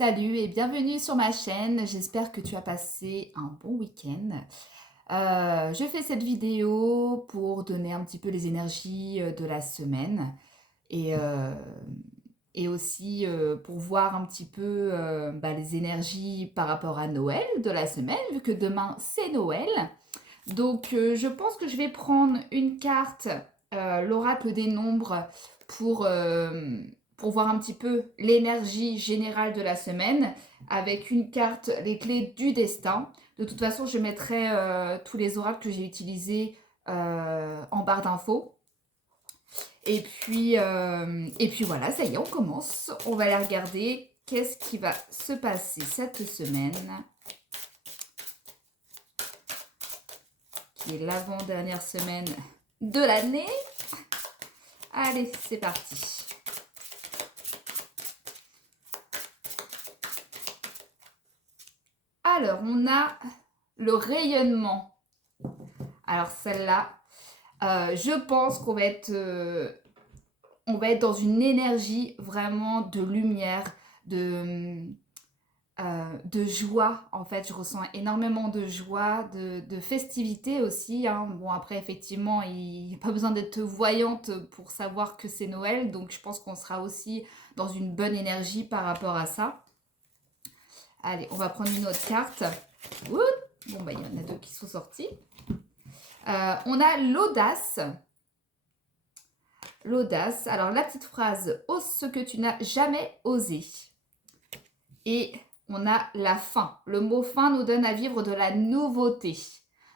Salut et bienvenue sur ma chaîne. J'espère que tu as passé un bon week-end. Je fais cette vidéo pour donner un petit peu les énergies de la semaine et, euh, et aussi pour voir un petit peu les énergies par rapport à Noël de la semaine, vu que demain c'est Noël. Donc je pense que je vais prendre une carte, l'oracle des nombres, pour, euh, pour voir un petit peu l'énergie générale de la semaine, avec une carte, les clés du destin. De toute façon, je mettrai tous les oracles que j'ai utilisés en barre d'infos. Et puis voilà, ça y est, on commence. On va aller regarder qu'est-ce qui va se passer cette semaine, qui est l'avant-dernière semaine de l'année. Allez, c'est parti. Alors, on a le rayonnement. Alors, celle-là, je pense on va être dans une énergie vraiment de lumière, de joie. En fait, je ressens énormément de joie, de festivité aussi, hein. Bon, après, effectivement, il n'y a pas besoin d'être voyante pour savoir que c'est Noël. Donc, je pense qu'on sera aussi dans une bonne énergie par rapport à ça. Allez, on va prendre une autre carte. Ouh, bon, il y en a deux qui sont sortis. On a l'audace. L'audace. Alors, la petite phrase, ose ce que tu n'as jamais osé. Et on a la fin. Le mot fin nous donne à vivre de la nouveauté.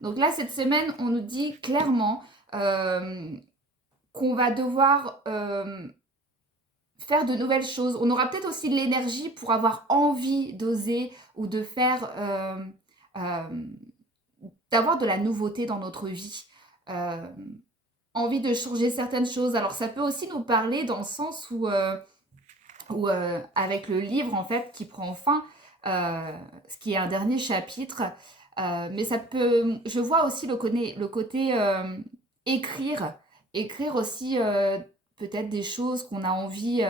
Donc là, cette semaine, on nous dit clairement qu'on va devoir faire de nouvelles choses. On aura peut-être aussi l'énergie pour avoir envie d'oser ou de faire, d'avoir de la nouveauté dans notre vie. Envie de changer certaines choses. Alors ça peut aussi nous parler dans le sens où avec le livre en fait qui prend fin, ce qui est un dernier chapitre, mais ça peut, je vois aussi le côté écrire aussi peut-être des choses qu'on a envie,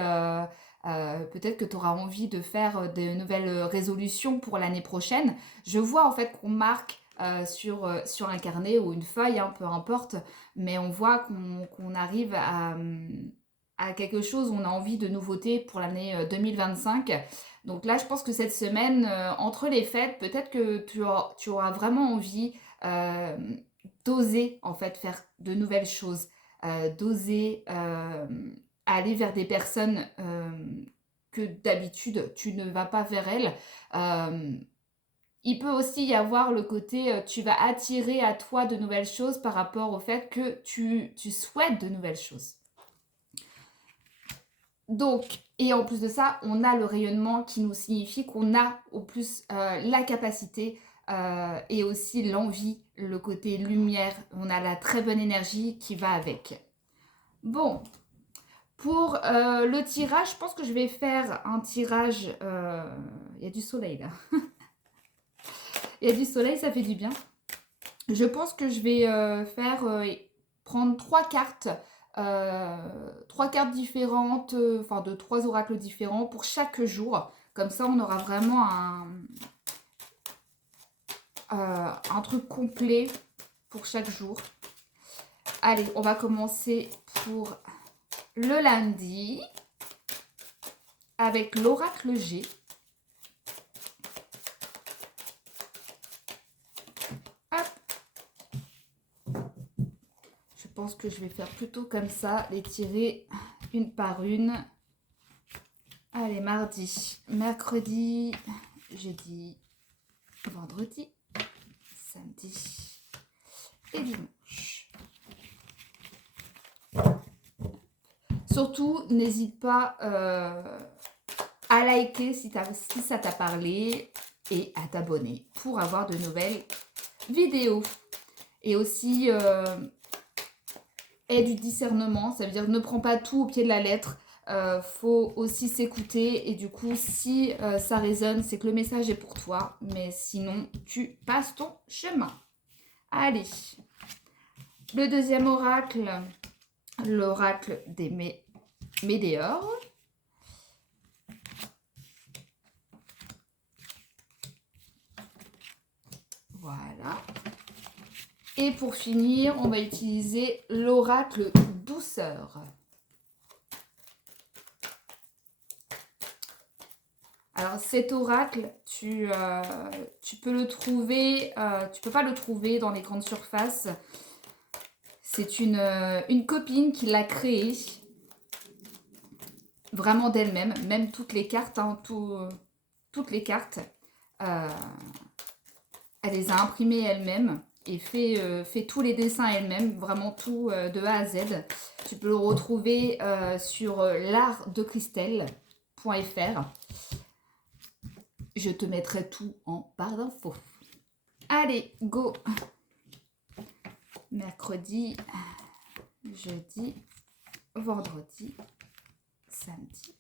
peut-être que tu auras envie de faire de nouvelles résolutions pour l'année prochaine. Je vois en fait qu'on marque sur un carnet ou une feuille, hein, peu importe, mais on voit qu'on arrive à quelque chose où on a envie de nouveautés pour l'année 2025. Donc là, je pense que cette semaine, entre les fêtes, peut-être que tu auras vraiment envie euh, d'oser en fait faire de nouvelles choses, d'oser aller vers des personnes que d'habitude tu ne vas pas vers elles. Euh, il peut aussi y avoir le côté, tu vas attirer à toi de nouvelles choses par rapport au fait que tu souhaites de nouvelles choses. Donc, et en plus de ça, on a le rayonnement qui nous signifie qu'on a au plus la capacité et aussi l'envie, le côté lumière. On a la très bonne énergie qui va avec. Bon, pour le tirage, je pense que je vais faire un tirage. Il y a du soleil là. Il y a du soleil, ça fait du bien. Je pense que je vais prendre trois cartes différentes, enfin de trois oracles différents pour chaque jour. Comme ça, on aura vraiment un truc complet pour chaque jour. Allez, on va commencer pour le lundi avec l'oracle G. Je pense que je vais faire plutôt comme ça, les tirer une par une. Allez, mardi, mercredi, jeudi, vendredi, samedi et dimanche. Surtout, n'hésite pas à liker si ça t'a parlé et à t'abonner pour avoir de nouvelles vidéos. Et aussi, aie du discernement, ça veut dire ne prends pas tout au pied de la lettre. Faut aussi s'écouter et du coup si ça résonne c'est que le message est pour toi, mais sinon tu passes ton chemin. Allez, le deuxième oracle, l'oracle des météores. Et pour finir, on va utiliser l'oracle douceur. Alors cet oracle, tu peux le trouver, tu peux pas le trouver dans les grandes surfaces. C'est une copine qui l'a créé, vraiment d'elle-même, même toutes les cartes, hein, toutes les cartes, euh, elle les a imprimées elle-même et fait tous les dessins elle-même, vraiment tout de A à Z. Tu peux le retrouver sur l'artdecristel.fr. Je te mettrai tout en barre d'infos. Allez, go! Mercredi, jeudi, vendredi, samedi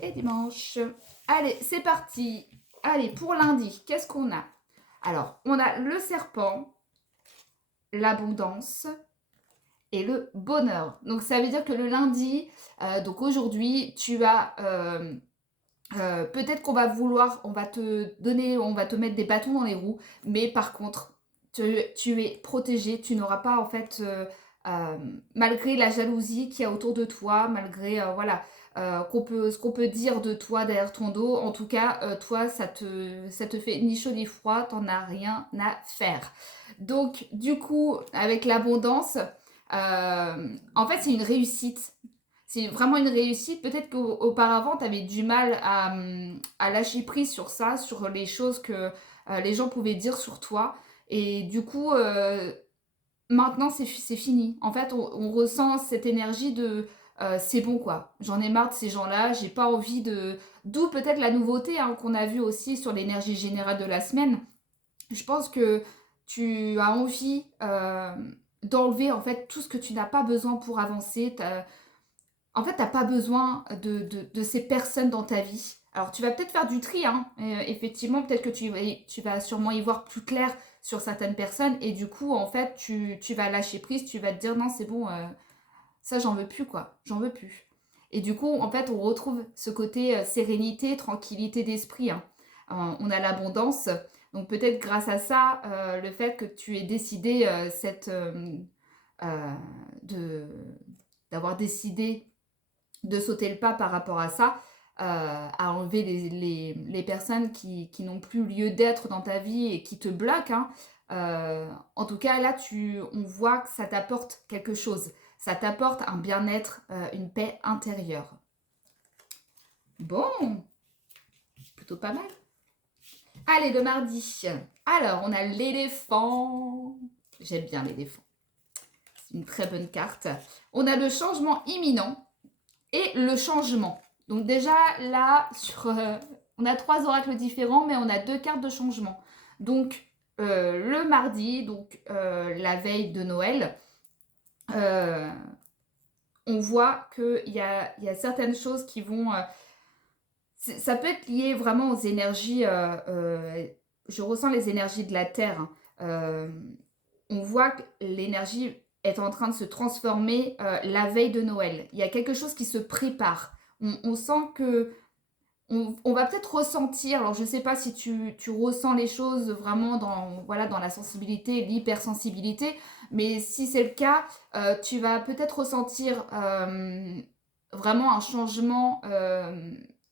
et dimanche. Allez, c'est parti. Allez, pour lundi, qu'est-ce qu'on a? Alors, on a le serpent, l'abondance et le bonheur. Donc, ça veut dire que le lundi, donc aujourd'hui, tu as... peut-être qu'on va vouloir, on va te mettre des bâtons dans les roues, mais par contre, tu es protégé, tu n'auras pas en fait, malgré la jalousie qu'il y a autour de toi, malgré voilà, ce qu'on peut dire de toi derrière ton dos, en tout cas, toi, ça te fait ni chaud ni froid, t'en as rien à faire. Donc, du coup, avec l'abondance, en fait, c'est une réussite. C'est vraiment une réussite. Peut-être qu'auparavant, tu avais du mal à lâcher prise sur ça, sur les choses que les gens pouvaient dire sur toi. Et du coup, maintenant, c'est fini. En fait, on ressent cette énergie de c'est bon quoi. J'en ai marre de ces gens-là. J'ai pas envie de. D'où peut-être la nouveauté hein, qu'on a vue aussi sur l'énergie générale de la semaine. Je pense que tu as envie d'enlever en fait tout ce que tu n'as pas besoin pour avancer. En fait, tu n'as pas besoin de ces personnes dans ta vie. Alors, tu vas peut-être faire du tri, hein. Effectivement, peut-être que tu vas sûrement y voir plus clair sur certaines personnes. Et du coup, en fait, tu vas lâcher prise, tu vas te dire non, c'est bon, ça, j'en veux plus, quoi. J'en veux plus. Et du coup, en fait, on retrouve ce côté sérénité, tranquillité d'esprit, hein. On a l'abondance. Donc, peut-être grâce à ça, le fait que tu aies décidé euh, de d'avoir décidé de sauter le pas par rapport à ça, à enlever les personnes qui n'ont plus lieu d'être dans ta vie et qui te bloquent. Hein. En tout cas, là, on voit que ça t'apporte quelque chose. Ça t'apporte un bien-être, une paix intérieure. Bon, plutôt pas mal. Allez, le mardi. Alors, on a l'éléphant. J'aime bien l'éléphant. C'est une très bonne carte. On a le changement imminent et le changement. Donc déjà là, on a 3 oracles différents, mais on a 2 cartes de changement. Donc le mardi, donc la veille de Noël, on voit qu'il y a certaines choses qui vont... ça peut être lié vraiment aux énergies... je ressens les énergies de la Terre. Hein. On voit que l'énergie est en train de se transformer la veille de Noël. Il y a quelque chose qui se prépare. On sent que on va peut-être ressentir, alors je ne sais pas si tu ressens les choses vraiment voilà, dans la sensibilité, l'hypersensibilité, mais si c'est le cas, tu vas peut-être ressentir vraiment un changement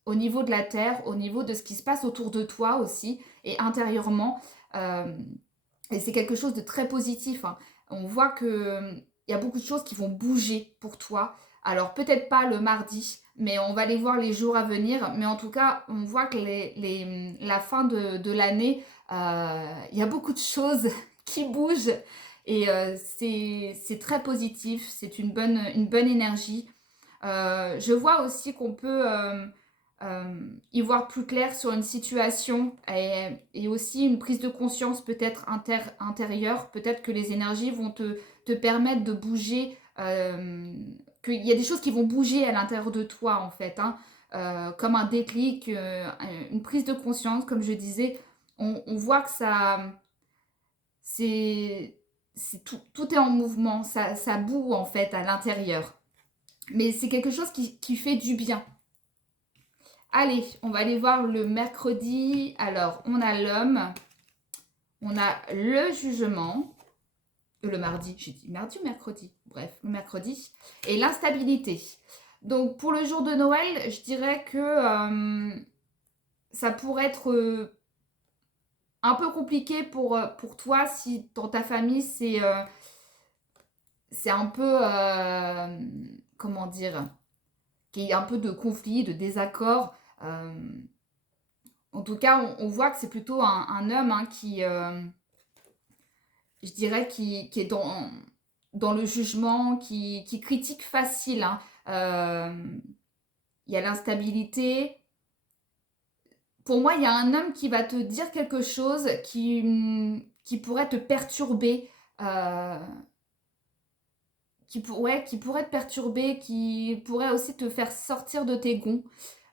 au niveau de la Terre, au niveau de ce qui se passe autour de toi aussi, et intérieurement. Euh, et c'est quelque chose de très positif. Hein. On voit que il y a beaucoup de choses qui vont bouger pour toi. Alors peut-être pas le mardi, mais on va les voir les jours à venir. Mais en tout cas, on voit que la fin de l'année, il y a beaucoup de choses qui bougent. Et c'est très positif, c'est une bonne énergie. Je vois aussi qu'on peut y voir plus clair sur une situation et aussi une prise de conscience peut-être intérieure. Peut-être que les énergies vont te permettre de bouger, qu'il y a des choses qui vont bouger à l'intérieur de toi en fait, hein, comme un déclic, une prise de conscience, comme je disais. On voit que c'est, tout est en mouvement, ça boue en fait à l'intérieur. Mais c'est quelque chose qui fait du bien. Allez, on va aller voir le mercredi. Alors, on a l'homme, on a le jugement Le mardi, j'ai dit mardi ou mercredi? Bref, le mercredi. Et l'instabilité. Donc pour le jour de Noël, je dirais que ça pourrait être un peu compliqué pour toi si dans ta famille c'est un peu, comment dire, qu'il y a un peu de conflit, de désaccord. Euh, En tout cas, on voit que c'est plutôt un homme hein, qui, je dirais, qui est dans le jugement, qui critique facile. Hein. Il y a l'instabilité. Pour moi, il y a un homme qui va te dire quelque chose qui pourrait te perturber, euh, qui pourrait te perturber, qui pourrait aussi te faire sortir de tes gonds.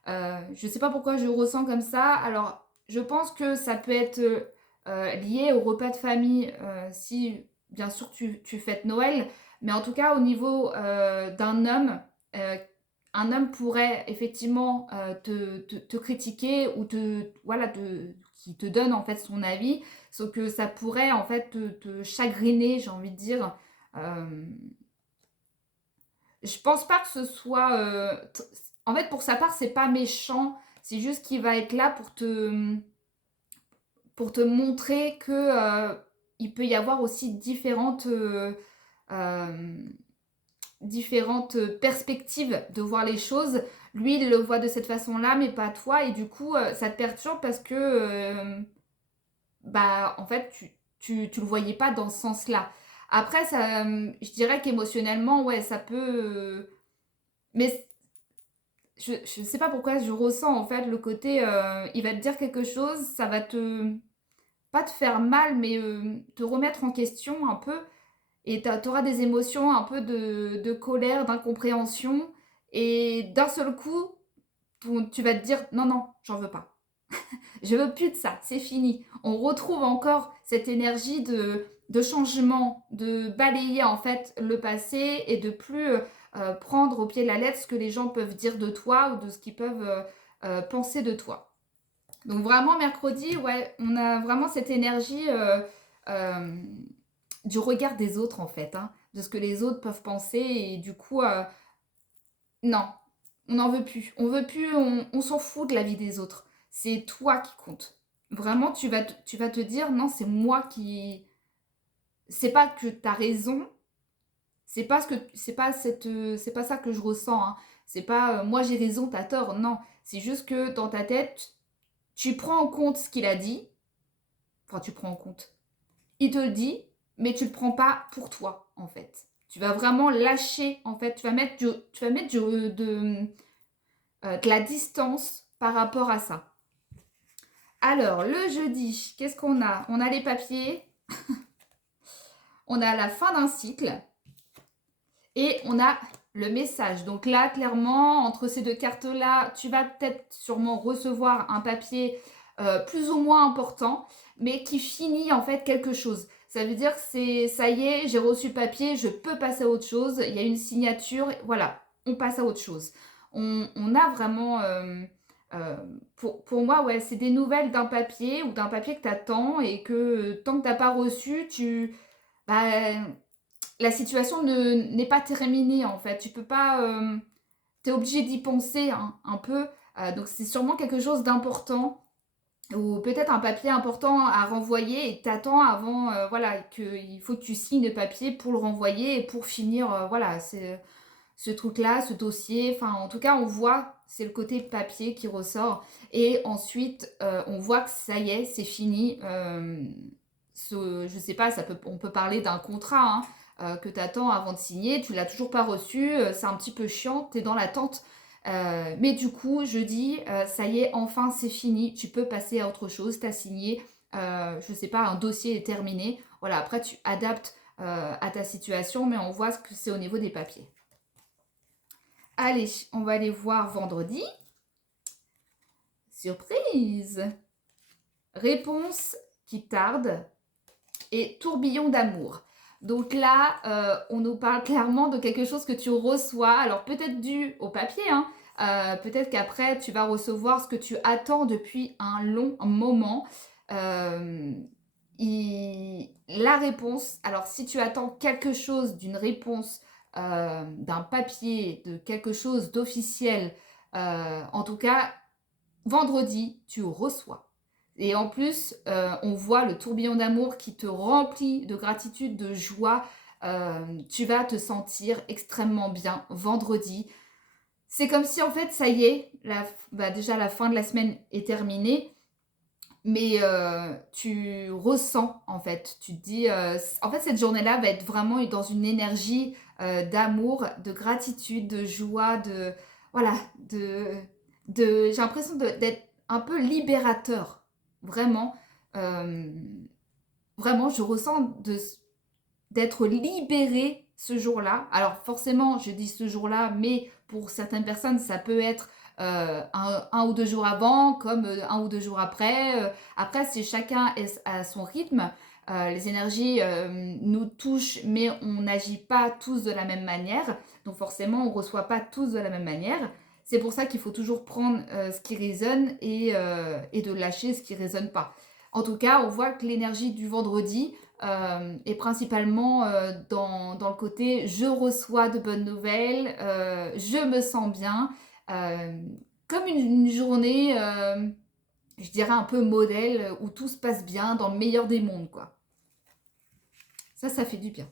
Je ne sais pas pourquoi je ressens comme ça. Alors, je pense que ça peut être lié au repas de famille si, bien sûr, tu fêtes Noël. Mais en tout cas, au niveau d'un homme, euh, un homme pourrait effectivement te critiquer ou voilà, qui te donne en fait son avis. Sauf que ça pourrait en fait te chagriner, j'ai envie de dire. Euh, je pense pas que ce soit. En fait, pour sa part, c'est pas méchant. C'est juste qu'il va être là pour te montrer que il peut y avoir aussi euh, différentes perspectives de voir les choses. Lui, il le voit de cette façon-là, mais pas toi. Et du coup, ça te perturbe parce que, bah, en fait, tu le voyais pas dans ce sens-là. Après, ça, je dirais qu'émotionnellement, ouais, ça peut. Mais je sais pas pourquoi je ressens en fait le côté il va te dire quelque chose, ça va te pas te faire mal mais te remettre en question un peu et t'auras des émotions un peu de colère, d'incompréhension et d'un seul coup tu vas te dire non non j'en veux pas, je veux plus de ça, c'est fini. On retrouve encore cette énergie de changement, de balayer en fait le passé et de plus prendre au pied de la lettre ce que les gens peuvent dire de toi ou de ce qu'ils peuvent penser de toi. Donc vraiment mercredi, ouais, on a vraiment cette énergie euh, du regard des autres en fait, hein, de ce que les autres peuvent penser et du coup, non, on n'en veut plus. On veut plus, on s'en fout de la vie des autres. C'est toi qui compte. Vraiment, tu vas te dire, non, c'est moi qui... C'est pas que t'as raison, c'est pas ça que je ressens. Hein. C'est pas, moi j'ai raison, t'as tort. Non, c'est juste que dans ta tête, tu prends en compte ce qu'il a dit. Enfin, tu prends en compte. Il te le dit, mais tu le prends pas pour toi, en fait. Tu vas vraiment lâcher, en fait. Tu vas mettre de la distance par rapport à ça. Alors, le jeudi, qu'est-ce qu'on a? On a les papiers, on a la fin d'un cycle et on a le message. Donc là, clairement, entre ces deux cartes-là, tu vas peut-être sûrement recevoir un papier plus ou moins important, mais qui finit en fait quelque chose. Ça veut dire que c'est ça y est, j'ai reçu le papier, je peux passer à autre chose. Il y a une signature, voilà, on passe à autre chose. On a vraiment, euh, pour moi, ouais, c'est des nouvelles d'un papier ou d'un papier que tu attends et que tant que tu n'as pas reçu, bah, la situation n'est pas terminée en fait. Tu peux pas, t'es obligé d'y penser hein, un peu. Donc c'est sûrement quelque chose d'important ou peut-être un papier important à renvoyer et t'attends avant, voilà, il faut que tu signes le papier pour le renvoyer et pour finir, voilà, c'est ce truc-là, ce dossier. Enfin, en tout cas, on voit, c'est le côté papier qui ressort. Et ensuite, on voit que ça y est, c'est fini. Je sais pas, on peut parler d'un contrat hein, que tu attends avant de signer. Tu l'as toujours pas reçu. C'est un petit peu chiant. Tu es dans l'attente. Mais du coup, je dis, ça y est, enfin, c'est fini. Tu peux passer à autre chose. Tu as signé. Je sais pas, un dossier est terminé. Voilà, après, tu adaptes à ta situation, mais on voit ce que c'est au niveau des papiers. Allez, on va aller voir vendredi. Surprise! Réponse qui tarde et tourbillon d'amour. Donc là, on nous parle clairement de quelque chose que tu reçois. Alors peut-être dû au papier, hein. Peut-être qu'après, tu vas recevoir ce que tu attends depuis un long moment. Euh, La réponse, alors si tu attends quelque chose d'une réponse, d'un papier, de quelque chose d'officiel, en tout cas, vendredi, tu reçois. Et en plus, on voit le tourbillon d'amour qui te remplit de gratitude, de joie. Tu vas te sentir extrêmement bien vendredi. C'est comme si en fait, ça y est, déjà la fin de la semaine est terminée, mais tu ressens en fait, tu te dis, en fait cette journée-là va être vraiment dans une énergie d'amour, de gratitude, de joie, voilà, j'ai l'impression d'être un peu libérateur, vraiment. Euh, Vraiment, je ressens d'être libérée ce jour-là. Alors forcément, je dis ce jour-là, mais pour certaines personnes, ça peut être un ou deux jours avant, comme un ou deux jours après. Après, c'est chacun à son rythme. Les énergies nous touchent, mais on n'agit pas tous de la même manière. Donc forcément, on ne reçoit pas tous de la même manière. C'est pour ça qu'il faut toujours prendre ce qui résonne et de lâcher ce qui ne résonne pas. En tout cas, on voit que l'énergie du vendredi, et principalement dans le côté je reçois de bonnes nouvelles, je me sens bien, euh, comme une journée, je dirais un peu modèle, où tout se passe bien dans le meilleur des mondes, quoi. Ça fait du bien.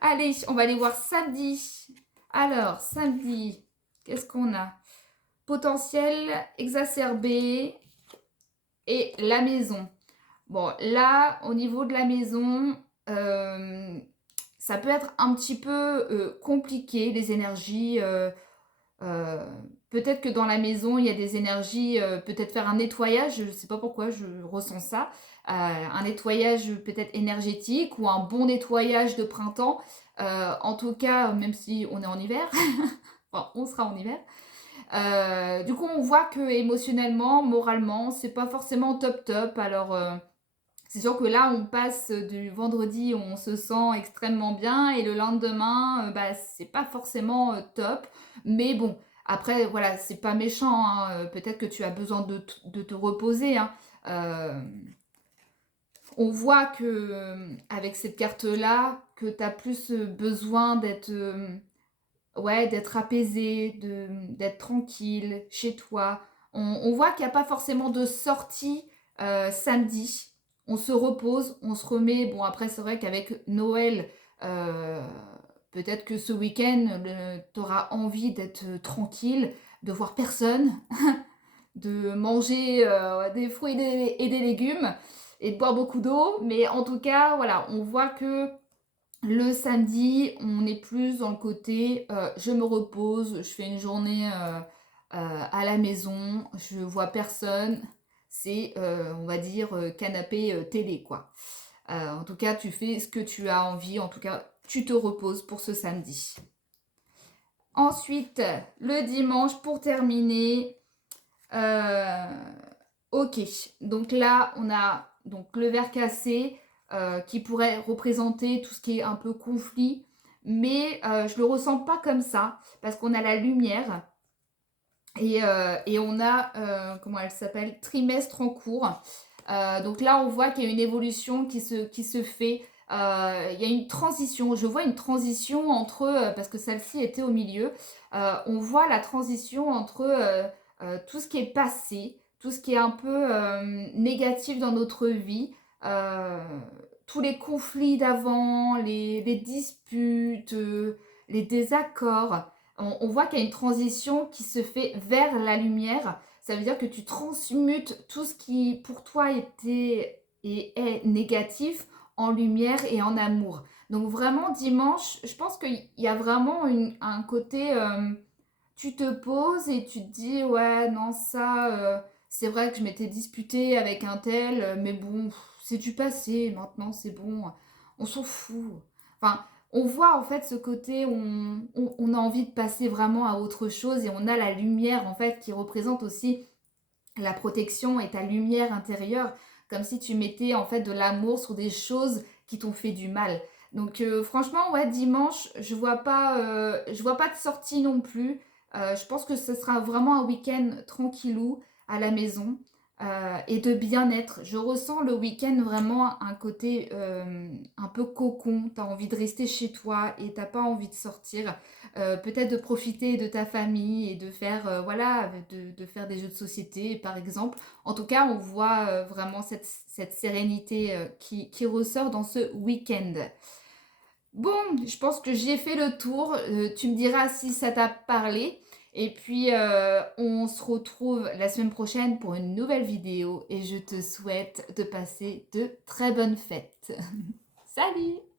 Allez, on va aller voir samedi. Alors, samedi, qu'est-ce qu'on a? Potentiel exacerbé et la maison. Bon, là, au niveau de la maison, euh, ça peut être un petit peu compliqué, les énergies. Euh, Peut-être que dans la maison, il y a des énergies, peut-être faire un nettoyage, je ne sais pas pourquoi je ressens ça. Un nettoyage peut-être énergétique ou un bon nettoyage de printemps. En tout cas, même si on est en hiver, enfin, on sera en hiver. Du coup, on voit que émotionnellement, moralement, c'est pas forcément top top. Alors, c'est sûr que là, on passe du vendredi où on se sent extrêmement bien et le lendemain, bah, c'est pas forcément top. Mais bon, après, voilà, c'est pas méchant, hein. Peut-être que tu as besoin de te reposer, hein. Euh, on voit que avec cette carte-là, que tu as plus besoin d'être ouais, d'être apaisé, d'être tranquille chez toi. On voit qu'il n'y a pas forcément de sortie samedi. On se repose, on se remet. Bon, après, c'est vrai qu'avec Noël, euh, peut-être que ce week-end, tu auras envie d'être tranquille, de voir personne, de manger des fruits et des légumes et de boire beaucoup d'eau. Mais en tout cas, voilà, on voit que le samedi, on est plus dans le côté je me repose, je fais une journée à la maison, je vois personne. C'est, on va dire, canapé télé, quoi. En tout cas, tu fais ce que tu as envie. En tout cas, tu te reposes pour ce samedi. Ensuite, le dimanche, pour terminer, euh, ok, donc là, on a donc le verre cassé qui pourrait représenter tout ce qui est un peu conflit, mais je le ressens pas comme ça parce qu'on a la lumière et on a, comment elle s'appelle, trimestre en cours. Donc là, on voit qu'il y a une évolution qui se fait. Il y a une transition, je vois une transition entre, parce que celle-ci était au milieu, on voit la transition entre tout ce qui est passé, tout ce qui est un peu négatif dans notre vie, euh, tous les conflits d'avant, les disputes, les désaccords. On voit qu'il y a une transition qui se fait vers la lumière. Ça veut dire que tu transmutes tout ce qui pour toi était et est négatif en lumière et en amour. Donc vraiment dimanche, je pense qu'il y a vraiment un côté, tu te poses et tu te dis ouais non ça, c'est vrai que je m'étais disputée avec un tel, mais bon c'est du passé, maintenant c'est bon, on s'en fout. Enfin, on voit en fait ce côté où on a envie de passer vraiment à autre chose et on a la lumière en fait qui représente aussi la protection et ta lumière intérieure, comme si tu mettais en fait de l'amour sur des choses qui t'ont fait du mal. Donc franchement, ouais, dimanche, je vois pas de sortie non plus. Je pense que ce sera vraiment un week-end tranquillou à la maison. et de bien-être. Je ressens le week-end vraiment un côté, un peu cocon. Tu as envie de rester chez toi et tu pas envie de sortir. Peut-être de profiter de ta famille et de faire, voilà, de faire des jeux de société, par exemple. En tout cas, on voit, vraiment cette sérénité, qui ressort dans ce week-end. Bon, je pense que j'ai fait le tour. Tu me diras si ça t'a parlé. Et puis, on se retrouve la semaine prochaine pour une nouvelle vidéo. Et je te souhaite de passer de très bonnes fêtes. Salut!